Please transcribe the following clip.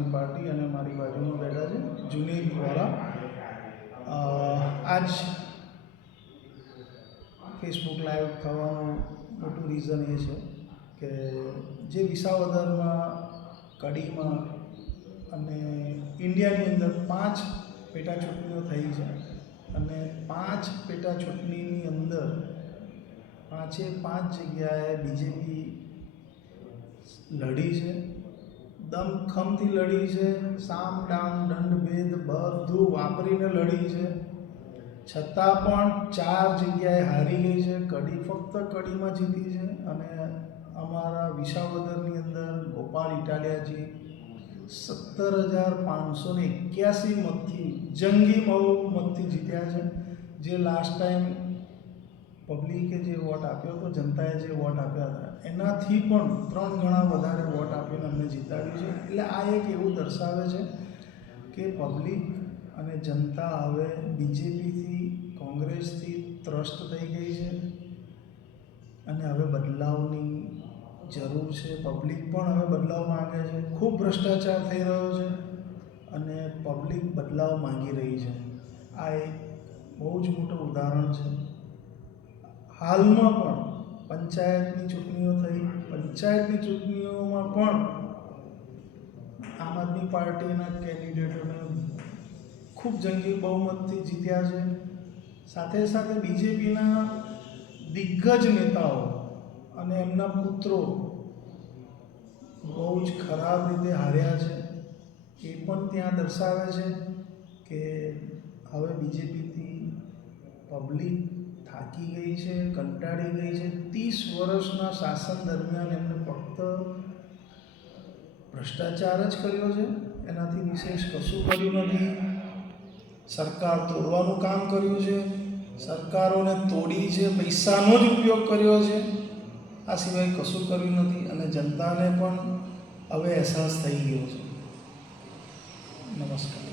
આદમી party અને મારી બાજુમાં બેઠા છે જુનેદવાળા. આજ ફેસબુક લાઈવ થવાનું મોટું રીઝન એ છે કે જે વિસાવદરમાં, કડીમાં અને ઇન્ડિયાની અંદર 5 પેટા ચૂંટણીઓ થઈ છે અને 5 પેટા ચૂંટણીની અંદર 5 જગ્યાએ બીજેપી લડી છે, દમખમથી લડી છે, સામ દામ દંડ ભેદ બધું વાપરીને લડી છે, છતાં પણ 4 જગ્યાએ હારી ગઈ છે. કડી ફક્ત કડીમાં જીતી છે અને અમારા વિસાવદરની અંદર ગોપાલ ઇટાલિયાજી 17,581 મતથી જંગી મતથી જીત્યા છે. જે લાસ્ટ ટાઈમ પબ્લિકે જે વોટ આપ્યો હતો, જનતાએ જે વોટ આપ્યા હતા એનાથી પણ 3 ગણા વધારે વોટ આપીને અમને જીતાડ્યું છે. એટલે આ એક એવું દર્શાવે છે કે પબ્લિક અને જનતા હવે બીજેપીથી, કોંગ્રેસથી ત્રસ્ત થઈ ગઈ છે અને હવે બદલાવની જરૂર છે. પબ્લિક પણ હવે બદલાવ માંગે છે. ખૂબ ભ્રષ્ટાચાર થઈ રહ્યો છે અને પબ્લિક બદલાવ માંગી રહી છે. આ એક બહુ જ મોટું ઉદાહરણ છે. હાલમાં પણ પંચાયતની ચૂંટણીઓ થઈ, પંચાયતની ચૂંટણીઓમાં પણ આમ આદમી પાર્ટીના કેન્ડિડેટોને ખૂબ જંગી બહુમતથી જીત્યા છે. સાથે સાથે બીજેપીના દિગ્ગજ નેતાઓ અને એમના પુત્રો બહુ જ ખરાબ રીતે હાર્યા છે. એ પણ ત્યાં દર્શાવે છે કે હવે બીજેપીથી પબ્લિક થાકી ગઈ છે, કંટાળી ગઈ છે. 30 વર્ષના શાસન દરમિયાન એમને ફક્ત ભ્રષ્ટાચાર જ કર્યો છે, એનાથી વિશેષ કશું કર્યું નથી. સરકાર તોડવાનું કામ કર્યું છે, સરકારોને તોડી છે, પૈસાનો જ ઉપયોગ કર્યો છે. આ સિવાય કશું કર્યું નથી અને જનતાને પણ હવે અહેસાસ થઈ ગયો છે. નમસ્કાર.